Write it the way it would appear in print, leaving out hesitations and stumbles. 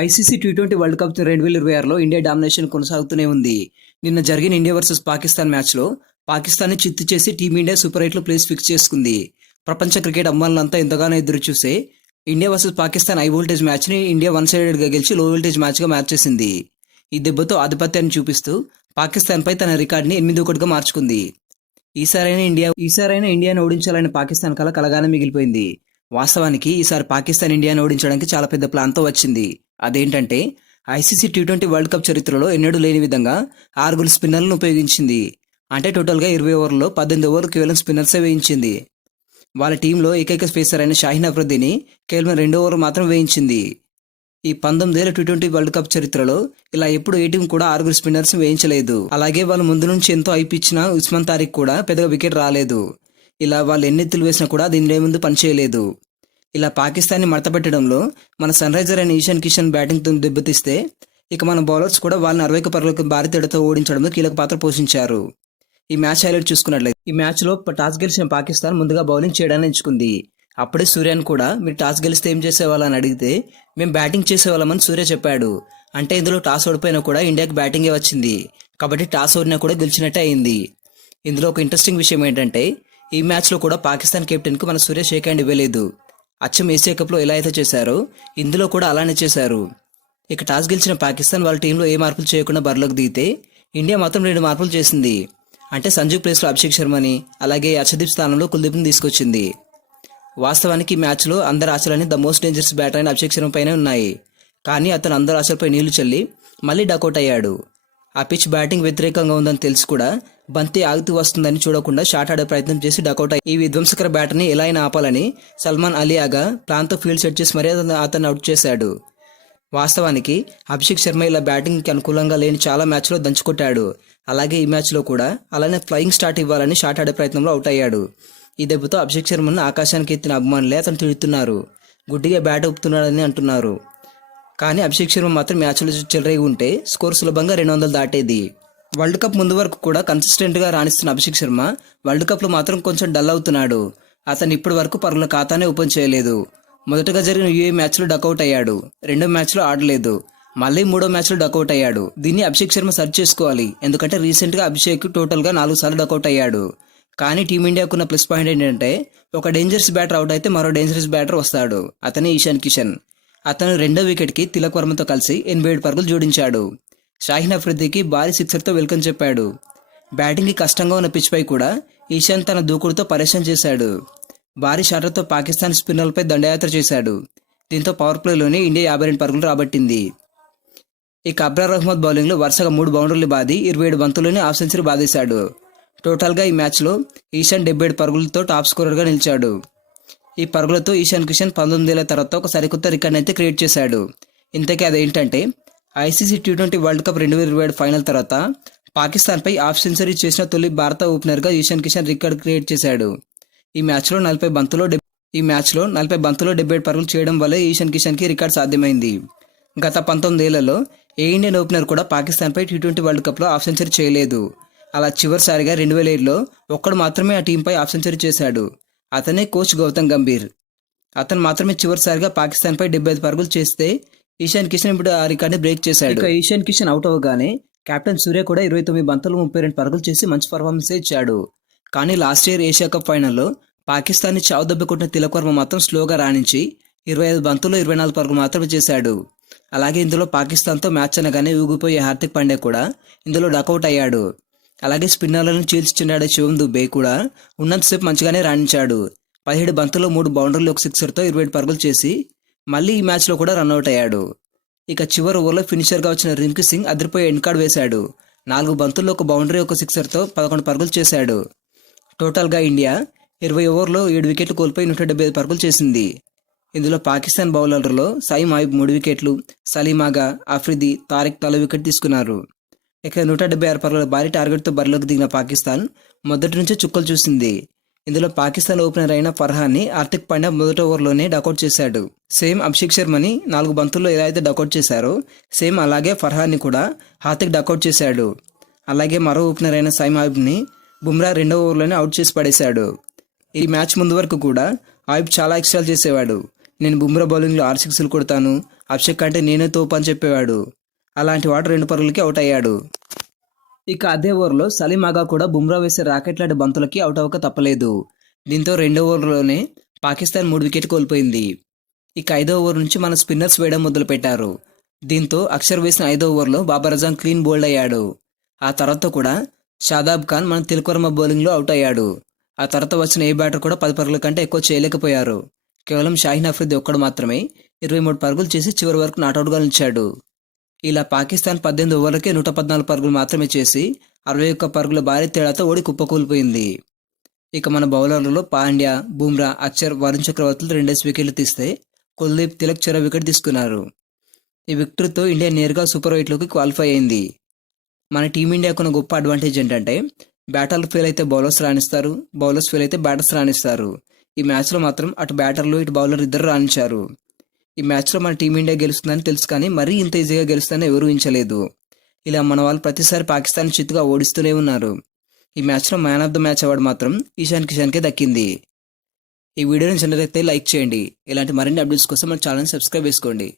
ICC టీ20 world cup 2026లో India domination కొనసాగుతూనే ఉంది. నిన్న జరిగిన ఇండియా వర్సెస్ పాకిస్తాన్ మ్యాచ్లో పాకిస్తాన్ని చిత్తు చేసి టీమిండియా సూపర్ 8లో ప్లేస్ ఫిక్స్ చేసుకుంది. ప్రపంచ క్రికెట్ అమ్మాయిలంతా ఎంతగానో ఎదురుచూసే India versus Pakistan high voltage మ్యాచ్ని ఇండియా వన్ సైడెడ్గా గెలిచి లో వోల్టేజ్ మ్యాచ్గా మార్చేసింది. ఈ దెబ్బతో ఆధిపత్యాన్ని చూపిస్తూ పాకిస్తాన్పై తన రికార్డుని 8-1గా మార్చుకుంది. ఈసారైనా ఇండియాను ఓడించాలని పాకిస్తాన్ కలగానే మిగిలిపోయింది. వాస్తవానికి ఈసారి పాకిస్తాన్ ఇండియాను ఓడించడానికి చాలా పెద్ద ప్లాన్తో వచ్చింది. అదేంటంటే ఐసీసీ టీ20 వరల్డ్ కప్ చరిత్రలో ఎన్నడూ లేని విధంగా 6 స్పిన్నర్లను ఉపయోగించింది. అంటే టోటల్గా 20 ఓవర్లలో 18 ఓవర్లు కేవలం స్పిన్నర్సే వేయించింది. వాళ్ళ టీంలో ఏకైక స్పేసర్ అయిన షాహీన్ అఫ్రిదీని కేవలం 2 ఓవర్లు మాత్రం వేయించింది. ఈ 19 ఏళ్ల టీ20 వరల్డ్ కప్ చరిత్రలో ఇలా ఎప్పుడు ఏ టీం కూడా 6 స్పిన్నర్స్ వేయించలేదు. అలాగే వాళ్ళు ముందు నుంచి ఎంతో అయిపిచ్చిన ఉస్మాన్ తారిక్ కూడా పెద్దగా వికెట్ రాలేదు. ఇలా వాళ్ళు ఎన్నెత్తులు వేసినా కూడా దీని ముందు పనిచేయలేదు. ఇలా పాకిస్తాన్ని మడతపెట్టడంలో మన సన్ రైజర్ అయిన ఈశాన్ కిషన్ బ్యాటింగ్తో దెబ్బతీస్తే ఇక మన బౌలర్స్ కూడా వాళ్ళని 60 పరుగులకు భారీ తేడాతో ఓడించడంలో కీలక పాత్ర పోషించారు. ఈ మ్యాచ్ హైలైట్ చూసుకున్నట్లయితే ఈ మ్యాచ్లో టాస్ గెలిచిన పాకిస్తాన్ ముందుగా బౌలింగ్ చేయడాన్ని ఎంచుకుంది. అప్పుడే సూర్యను కూడా మీరు టాస్ గెలిస్తే ఏం చేసేవాళ్ళని అడిగితే మేము బ్యాటింగ్ చేసేవాళ్ళమని సూర్య చెప్పాడు. అంటే ఇందులో టాస్ ఓడిపోయినా కూడా ఇండియాకి బ్యాటింగే వచ్చింది. కాబట్టి టాస్ ఓడినా కూడా గెలిచినట్టే అయింది. ఇందులో ఒక ఇంట్రెస్టింగ్ విషయం ఏంటంటే ఈ మ్యాచ్లో కూడా పాకిస్తాన్ కెప్టెన్కు మన సూర్య షేక్ హ్యాండ్ ఇవ్వలేదు. అచ్చం ఏషియా కప్లో ఎలా అయితే చేశారో ఇందులో కూడా అలానే చేశారు. ఇక టాస్ గెలిచిన పాకిస్తాన్ వాళ్ళ టీంలో ఏ మార్పులు చేయకుండా బరిలోకి దిగితే ఇండియా మాత్రం 2 మార్పులు చేసింది. అంటే సంజు ప్లేస్లో అభిషేక్ శర్మని, అలాగే హర్షదీప్ స్థానంలో కుల్దీప్ని తీసుకొచ్చింది. వాస్తవానికి ఈ మ్యాచ్లో అందరి ఆశలన్నీ ద మోస్ట్ డేంజరస్ బ్యాటర్ అయిన అభిషేక్ శర్మ పైనే ఉన్నాయి. కానీ అతను అందరి ఆశలపై నీళ్లు చల్లి మళ్ళీ డకౌట్ అయ్యాడు. ఆ పిచ్ బ్యాటింగ్ వ్యతిరేకంగా ఉందని తెలిసి కూడా బంతి ఆగుతూ వస్తుందని చూడకుండా షాట్ ఆడే ప్రయత్నం చేసి డకౌట్ అయ్యి ఈ విధ్వంసకర బ్యాటర్ని ఎలా అయినా ఆపాలని సల్మాన్ అలీ ఆగా ప్లాన్తో ఫీల్డ్ సెట్ చేసి మరీ అతన్ని అవుట్ చేశాడు. వాస్తవానికి అభిషేక్ శర్మ ఇలా బ్యాటింగ్కి అనుకూలంగా లేని చాలా మ్యాచ్లో దంచుకొట్టాడు. అలాగే ఈ మ్యాచ్లో కూడా అలానే ఫ్లయింగ్ స్టార్ట్ ఇవ్వాలని షాట్ ఆడే ప్రయత్నంలో అవుట్ అయ్యాడు. ఈ దెబ్బతో అభిషేక్ శర్మను ఆకాశానికి ఎత్తిన అభిమానులే అతను తిడుతున్నారు. గుడ్డిగా బ్యాట్ ఊపుతున్నాడని అంటున్నారు. కానీ అభిషేక్ శర్మ మాత్రం మ్యాచ్లో చెలరేగి ఉంటే స్కోర్ సులభంగా 200 దాటేది. వరల్డ్ కప్ ముందు వరకు కూడా కన్సిస్టెంట్గా రాణిస్తున్న అభిషేక్ శర్మ వరల్డ్ కప్లో మాత్రం కొంచెం డల్ అవుతున్నాడు. అతను ఇప్పటి వరకు పరుగుల ఖాతానే ఓపెన్ చేయలేదు. మొదటగా జరిగిన యూఏ మ్యాచ్లో డకౌట్ అయ్యాడు. రెండో మ్యాచ్లో ఆడలేదు. మళ్ళీ మూడో మ్యాచ్లో డకౌట్ అయ్యాడు. దీన్ని అభిషేక్ శర్మ సర్చ్ చేసుకోవాలి. ఎందుకంటే రీసెంట్గా అభిషేక్ టోటల్గా 4 సార్లు డకౌట్ అయ్యాడు. కానీ టీమిండియాకున్న ప్లస్ పాయింట్ ఏంటంటే ఒక డేంజరస్ బ్యాటర్ అవుట్ అయితే మరో డేంజరస్ బ్యాటర్ వస్తాడు. అతనే ఈశాన్ కిషన్. అతను 2వ వికెట్కి తిలక్ వర్మతో కలిసి 87 పరుగులు జోడించాడు. షాహీన్ అఫ్రిదీకి భారీ సిక్సర్తో వెల్కమ్ చెప్పాడు. బ్యాటింగ్కి కష్టంగా ఉన్న పిచ్పై కూడా ఈశాన్ తన దూకుడుతో పరేషాన్ చేశాడు. భారీ షాట్లతో పాకిస్తాన్ స్పిన్నర్లపై దండయాత్ర చేశాడు. దీంతో పవర్ ప్లేలోనే ఇండియా 52 పరుగులు రాబట్టింది. ఇక అబ్రార్ అహ్మద్ బౌలింగ్లో వరుసగా 3 బౌండర్లు బాది 27 బంతుల్లోనే హాఫ్ సెంచరీ బాధేశాడు. టోటల్గా ఈ మ్యాచ్లో ఈశాన్ 77 పరుగులతో టాప్ స్కోరర్గా నిలిచాడు. ఈ పరుగులతో ఈశాన్ కిషన్ 19 ఏళ్ల తర్వాత ఒక సరికొత్త రికార్డ్ అయితే క్రియేట్ చేశాడు. ఇంతకీ అదేంటంటే ఐసీసీ టీ20 వరల్డ్ కప్ 2027 ఫైనల్ తర్వాత పాకిస్తాన్పై హాఫ్ సెంచరీ చేసిన తొలి భారత ఓపెనర్గా ఈశాన్ కిషన్ రికార్డ్ క్రియేట్ చేశాడు. ఈ మ్యాచ్లో 40 బంతుల్లో 77 పరుగులు చేయడం వల్లే ఈశాన్ కిషన్కి రికార్డ్ సాధ్యమైంది. గత 19 ఏళ్లలో ఏ ఇండియన్ ఓపెనర్ కూడా పాకిస్తాన్పై టీ20 వరల్డ్ కప్లో హాఫ్ సెంచరీ చేయలేదు. అలా చివరిసారిగా 2007లో ఒక్కడు మాత్రమే ఆ టీంపై హాఫ్ సెంచరీ చేశాడు. అతనే కోచ్ గౌతమ్ గంభీర్. అతను మాత్రమే చివరిసారిగా పాకిస్తాన్పై 75 పరుగులు చేస్తే ఈశాన్ కిషన్ ఇప్పుడు ఆ రికార్డుని బ్రేక్ చేశాడు. ఇక ఈశాన్ కిషన్ అవుట్ అవ్వగానే కెప్టెన్ సూర్య కూడా 29 బంతులు 32 పరుగులు చేసి మంచి పర్ఫార్మెన్స్ ఇచ్చాడు. కానీ లాస్ట్ ఇయర్ ఏషియా కప్ ఫైనల్లో పాకిస్తాన్ని చావుదెబ్బ కొట్టిన తిలక్ వర్మ మాత్రం స్లోగా రాణించి 25 బంతుల్లో 24 పరుగులు మాత్రమే చేశాడు. అలాగే ఇందులో పాకిస్తాన్తో మ్యాచ్ అనగానే ఊగిపోయే హార్దిక్ పాండ్యా కూడా ఇందులో డకౌట్ అయ్యాడు. అలాగే స్పిన్నర్లను చీల్చి చెండాడే శివం దుబే కూడా ఉన్నంతసేపు మంచిగానే రాణించాడు. 17 బంతుల్లో 3 బౌండర్లు ఒక సిక్సర్తో 27 పరుగులు చేసి మళ్ళీ ఈ మ్యాచ్లో కూడా రన్అట్ అయ్యాడు. ఇక చివరి ఓవర్లో ఫినిషర్గా వచ్చిన రింకీ సింగ్ అదిరిపోయి ఎండ్ కార్డ్ వేశాడు. 4 బంతుల్లో ఒక బౌండరీ ఒక సిక్సర్తో 11 పరుగులు చేశాడు. టోటల్గా ఇండియా 20 ఓవర్లో 7 వికెట్లు కోల్పోయి 175 పరుగులు చేసింది. ఇందులో పాకిస్తాన్ బౌలర్లలో సయీం అయూబ్ 3 వికెట్లు, సలీం ఆగా, అఫ్రిది, తారిక్ తల వికెట్ తీసుకున్నారు. ఇక 176 పరుగుల భారీ టార్గెట్తో బరిలోకి దిగిన పాకిస్తాన్ మొదటి నుంచే చుక్కలు చూసింది. ఇందులో పాకిస్తాన్ ఓపెనర్ అయిన ఫర్హాన్ని హార్దిక్ పాండ్యా మొదటి ఓవర్లోనే డకౌట్ చేశాడు. సేమ్ అభిషేక్ శర్మని 4 బంతుల్లో ఎలా అయితే డకౌట్ చేశారో సేమ్ అలాగే ఫర్హాన్ని కూడా హార్దిక్ డకౌట్ చేశాడు. అలాగే మరో ఓపెనర్ అయిన సయీం అయూబ్ని బుమ్రా 2వ ఓవర్లోనే అవుట్ చేసి పడేశాడు. ఈ మ్యాచ్ ముందు వరకు కూడా అయూబ్ చాలా ఎక్స్ట్రాలు చేసేవాడు. నేను బుమ్రా బౌలింగ్లో 6 సిక్స్లు కొడతాను, అభిషేక్ అంటే నేనే తోపు అని చెప్పేవాడు. అలాంటి వాడు 2 పరుగులకి అవుట్ అయ్యాడు. ఇక అదే ఓవర్లో సలీం ఆగా కూడా బుమ్రా వేసే రాకెట్ లాంటి బంతులకి అవుట్ అవ్వక తప్పలేదు. దీంతో 2వ ఓవర్లోనే పాకిస్తాన్ 3 వికెట్ కోల్పోయింది. ఇక 5వ ఓవర్ నుంచి మన స్పిన్నర్స్ వేయడం మొదలుపెట్టారు. దీంతో అక్షర్ వేసిన 5వ ఓవర్లో బాబర్ అజాం క్లీన్ బౌల్డ్ అయ్యాడు. ఆ తర్వాత కూడా షాదాబ్ ఖాన్ మన తిలకవర్మ బౌలింగ్లో అవుట్ అయ్యాడు. ఆ తర్వాత వచ్చిన ఏ బ్యాటర్ కూడా 10 పరుగుల కంటే ఎక్కువ చేయలేకపోయారు. కేవలం షాహీన్ అఫ్రిది ఒక్కడు మాత్రమే 23 పరుగులు చేసి చివరి వరకు నాటౌట్గా నిలిచాడు. ఇలా పాకిస్తాన్ 18 ఓవర్లకే 114 పరుగులు మాత్రమే చేసి 61 పరుగుల భారీ తేడాతో ఓడి కుప్పకూలిపోయింది. ఇక మన బౌలర్లలో పాండ్యా, బుమ్రా, అక్షర్, వరుణ్ చక్రవర్తులు 2 వికెట్లు తీస్తే కుల్దీప్, తిలక్ చెరో వికెట్ తీసుకున్నారు. ఈ విక్టరీతో ఇండియా నేరుగా సూపర్ 8లోకి క్వాలిఫై అయింది. మన టీమిండియాకున్న గొప్ప అడ్వాంటేజ్ ఏంటంటే బ్యాటర్లు ఫెయిల్ అయితే బౌలర్స్ రాణిస్తారు, బౌలర్స్ ఫెయిల్ అయితే బ్యాటర్స్ రాణిస్తారు. ఈ మ్యాచ్లో మాత్రం అటు బ్యాటర్లు ఇటు బౌలర్ ఇద్దరు రాణించారు. ఈ మ్యాచ్లో మన టీమిండియా గెలుస్తుందని తెలుసు, కానీ మరీ ఇంత ఈజీగా గెలుస్తుందని ఎవరూ ఊహించలేదు. ఇలా మన వాళ్ళు ప్రతిసారి పాకిస్తాన్ చిత్తుగా ఓడిస్తూనే ఉన్నారు. ఈ మ్యాచ్లో man of the match award మాత్రం ఇషాన్ కిషన్కే దక్కింది. ఈ వీడియోని నచ్చినట్లయితే లైక్ చేయండి. ఇలాంటి మరిన్ని అప్డేట్స్ కోసం మన ఛానల్ సబ్స్క్రైబ్ చేసుకోండి.